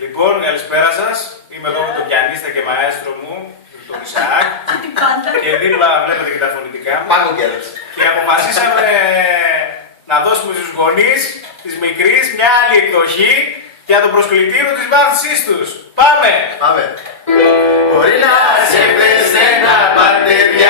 Λοιπόν, καλησπέρα σας. Είμαι εδώ με τον πιανίστα και μαέστρο μου, τον Ισαάκ. Και δίπλα βλέπετε και τα φωνητικά μου. Και αποφασίσαμε να δώσουμε στους γονείς της μικρής μια άλλη εκδοχή για το προσκλητήριο της μάθησής τους. Πάμε! Πάμε! Μπορεί να σε πες ένα παντεύει